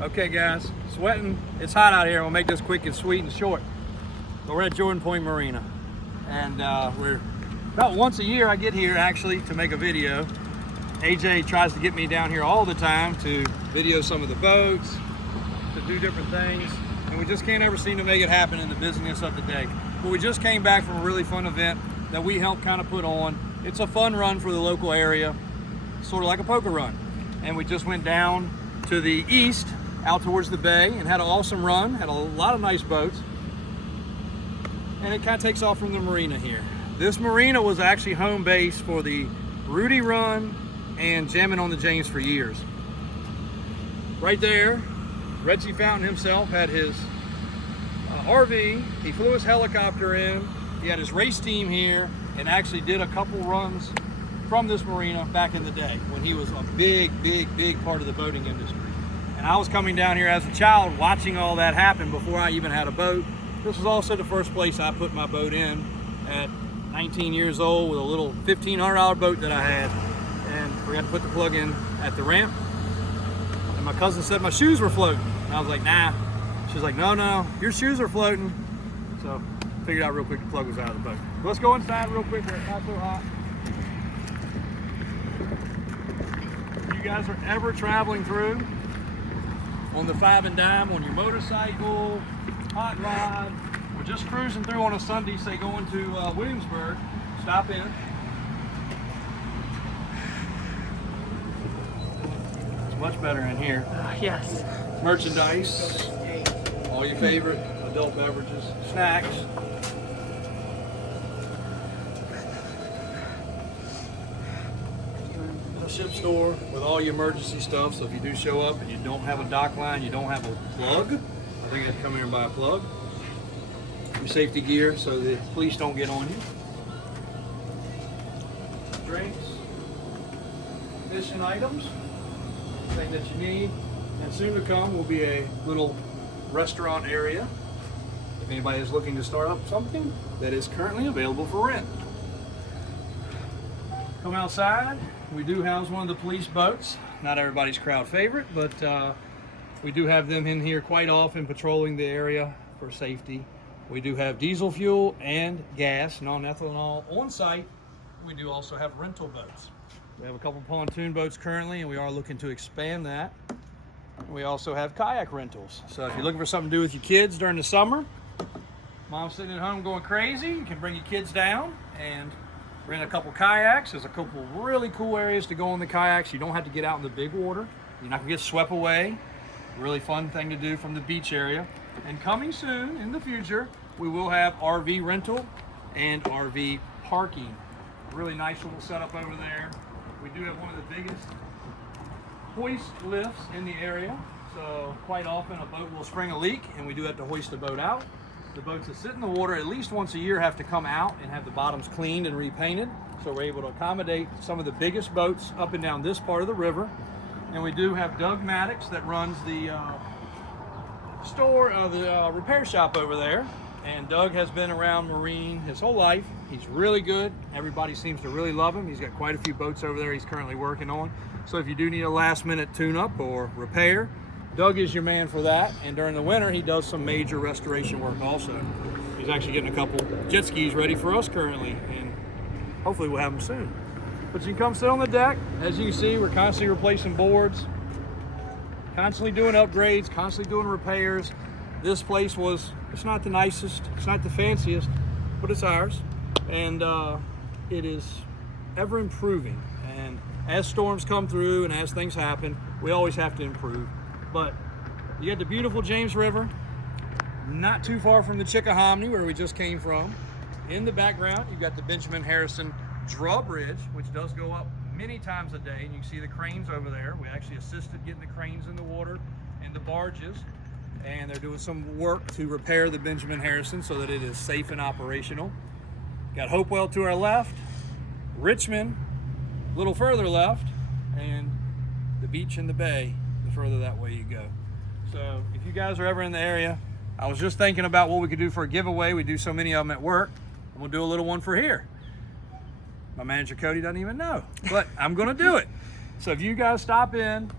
Okay guys, sweating. It's hot out here. We'll make this quick and sweet and short. So we're at Jordan Point Marina, and we're about once a year I get here actually to make a video. AJ tries to get me down here all the time to video some of the boats, to do different things, and we just can't ever seem to make it happen in the busyness of the day. But we just came back from a really fun event that we helped kind of put on. It's a fun run for the local area, sort of like a poker run. And we just went down to the east, out towards the bay, and had an awesome run, had a lot of nice boats. And it kind of takes off from the marina here. This marina was actually home base for the Rudy Run and Jammin' on the James for years. Right there, Reggie Fountain himself had his RV, he flew his helicopter in, he had his race team here, and actually did a couple runs from this marina back in the day when he was a big part of the boating industry. And I was coming down here as a child watching all that happen before I even had a boat. This was also the first place I put my boat in at 19 years old with a little $1,500 boat that I had, and forgot to put the plug in at the ramp. And my cousin said my shoes were floating. And I was like, nah. She was like, no, your shoes are floating. So figured out real quick the plug was out of the boat. Let's go inside real quick where it's not so hot. If you guys are ever traveling through on the 5 and dime, on your motorcycle, hot rod, or just cruising through on a Sunday, say going to Williamsburg, stop in. It's much better in here. Yes. Merchandise, all your favorite adult beverages, snacks. A ship store with all your emergency stuff, so if you do show up and you don't have a dock line, you don't have a plug, I think you have to come here and buy a plug. Your safety gear so the police don't get on you. Drinks, fishing items, thing that you need. And soon to come will be a little restaurant area if anybody is looking to start up something that is currently available for rent. Come outside. We do house one of the police boats. Not everybody's crowd favorite, but we do have them in here quite often patrolling the area for safety. We do have diesel fuel and gas, non-ethanol on site. We do also have rental boats. We have a couple pontoon boats currently, and we are looking to expand that. We also have kayak rentals. So if you're looking for something to do with your kids during the summer, mom's sitting at home going crazy, you can bring your kids down and rent a couple kayaks. There's a couple really cool areas to go on the kayaks. You don't have to get out in the big water. You're not gonna get swept away. Really fun thing to do from the beach area. And coming soon in the future, we will have RV rental and RV parking. Really nice little setup over there. We do have one of the biggest hoist lifts in the area. So quite often a boat will spring a leak and we do have to hoist the boat out. The boats that sit in the water at least once a year have to come out and have the bottoms cleaned and repainted. So we're able to accommodate some of the biggest boats up and down this part of the river. And we do have Doug Maddox that runs the repair shop over there. And Doug has been around marine his whole life. He's really good. Everybody seems to really love him. He's got quite a few boats over there he's currently working on. So if you do need a last minute tune-up or repair, Doug is your man for that. And during the winter, he does some major restoration work also. He's actually getting a couple jet skis ready for us currently, and hopefully we'll have them soon. But you can come sit on the deck. As you can see, we're constantly replacing boards, constantly doing upgrades, constantly doing repairs. This place it's not the nicest, it's not the fanciest, but it's ours. And it is ever improving. And as storms come through and as things happen, we always have to improve. But you got the beautiful James River, not too far from the Chickahominy where we just came from. In the background, you've got the Benjamin Harrison drawbridge, which does go up many times a day. And you can see the cranes over there. We actually assisted getting the cranes in the water and the barges. And they're doing some work to repair the Benjamin Harrison so that it is safe and operational. Got Hopewell to our left, Richmond a little further left, and the beach and the bay the further that way you go. So if you guys are ever in the area, I was just thinking about what we could do for a giveaway. We do so many of them at work, and we'll do a little one for here. My manager Cody doesn't even know, but I'm gonna do it. So if you guys stop in,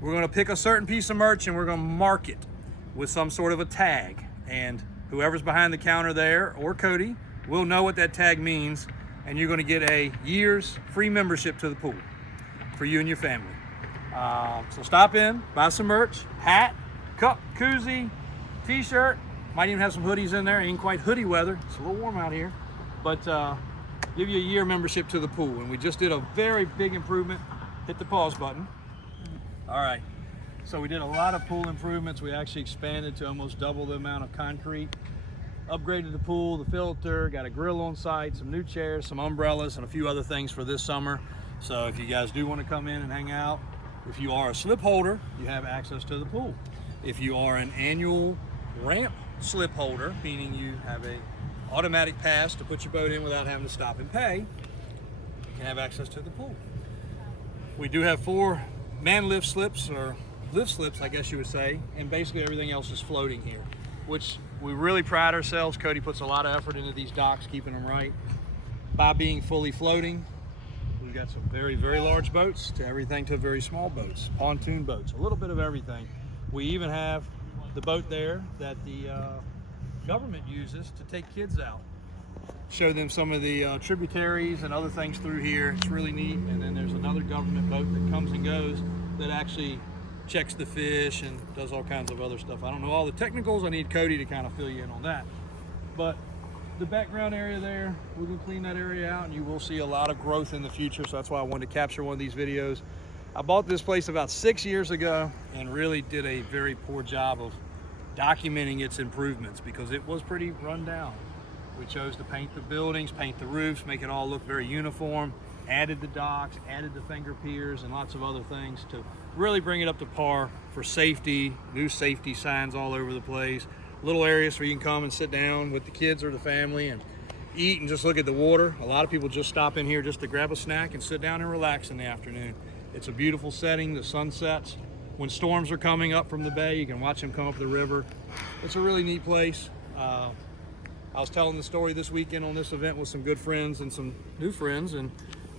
we're gonna pick a certain piece of merch and we're gonna mark it with some sort of a tag. And whoever's behind the counter there, or Cody, will know what that tag means, and you're gonna get a year's free membership to the pool for you and your family. So stop in, buy some merch, hat, cup, koozie, t-shirt, might even have some hoodies in there. Ain't quite hoodie weather, it's a little warm out here, but give you a year membership to the pool. And we just did a very big improvement. Hit the pause button. All right, so we did a lot of pool improvements. We actually expanded to almost double the amount of concrete, upgraded the pool, the filter, got a grill on site, some new chairs, some umbrellas, and a few other things for this summer. So if you guys do want to come in and hang out, if you are a slip holder, you have access to the pool. If you are an annual ramp slip holder, meaning you have a automatic pass to put your boat in without having to stop and pay, you can have access to the pool. We do have 4 man lift slips, or lift slips, I guess you would say, and basically everything else is floating here, which we really pride ourselves. Cody puts a lot of effort into these docks, keeping them right, by being fully floating. We've got some very, very large boats to everything to very small boats, pontoon boats, a little bit of everything. We even have the boat there that the government uses to take kids out, show them some of the tributaries and other things through here. It's really neat. And then there's another government boat that comes and goes that actually checks the fish and does all kinds of other stuff. I don't know all the technicals. I need Cody to kind of fill you in on that. But the background area there, we can clean that area out, and you will see a lot of growth in the future. So that's why I wanted to capture one of these videos. I bought this place about 6 years ago and really did a very poor job of documenting its improvements because it was pretty run down. We chose to paint the buildings, paint the roofs, make it all look very uniform, added the docks, added the finger piers, and lots of other things to really bring it up to par for safety, new safety signs all over the place, little areas where you can come and sit down with the kids or the family and eat and just look at the water. A lot of people just stop in here just to grab a snack and sit down and relax in the afternoon. It's a beautiful setting, the sun sets. When storms are coming up from the bay, you can watch them come up the river. It's a really neat place. I was telling the story this weekend on this event with some good friends and some new friends, and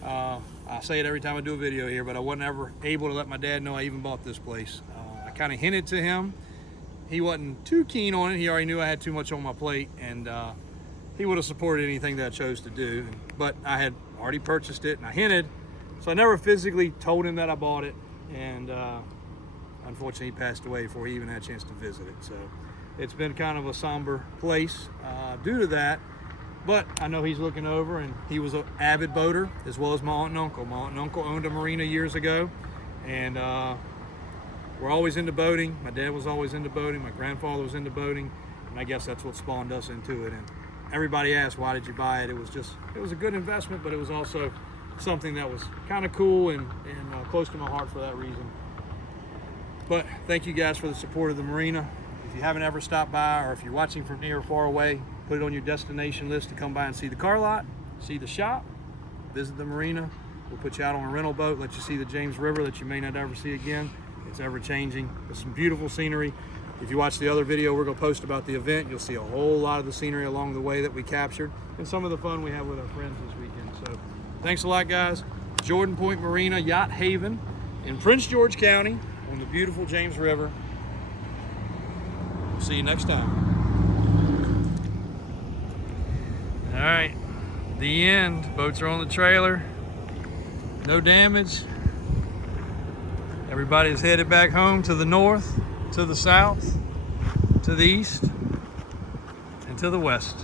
I say it every time I do a video here, but I wasn't ever able to let my dad know I even bought this place. I kind of hinted to him. He wasn't too keen on it. He already knew I had too much on my plate, and he would have supported anything that I chose to do. But I had already purchased it, and I hinted, so I never physically told him that I bought it, and unfortunately he passed away before he even had a chance to visit it. So it's been kind of a somber place due to that, but I know he's looking over, and he was an avid boater as well as my aunt and uncle. My aunt and uncle owned a marina years ago, and we're always into boating. My dad was always into boating. My grandfather was into boating, and I guess that's what spawned us into it. And everybody asked, why did you buy it? It was a good investment, but it was also something that was kind of cool and close to my heart for that reason. But thank you guys for the support of the marina. If you haven't ever stopped by, or if you're watching from near or far away, put it on your destination list to come by and see the car lot, see the shop, visit the marina. We'll put you out on a rental boat, let you see the James River that you may not ever see again. It's ever changing. There's some beautiful scenery. If you watch the other video we're going to post about the event, you'll see a whole lot of the scenery along the way that we captured and some of the fun we have with our friends this weekend. So thanks a lot, guys. Jordan Point Marina Yacht Haven in Prince George County on the beautiful James River. See you next time. All right, the end. Boats are on the trailer. No damage. Everybody's headed back home to the north, to the south, to the east, and to the west.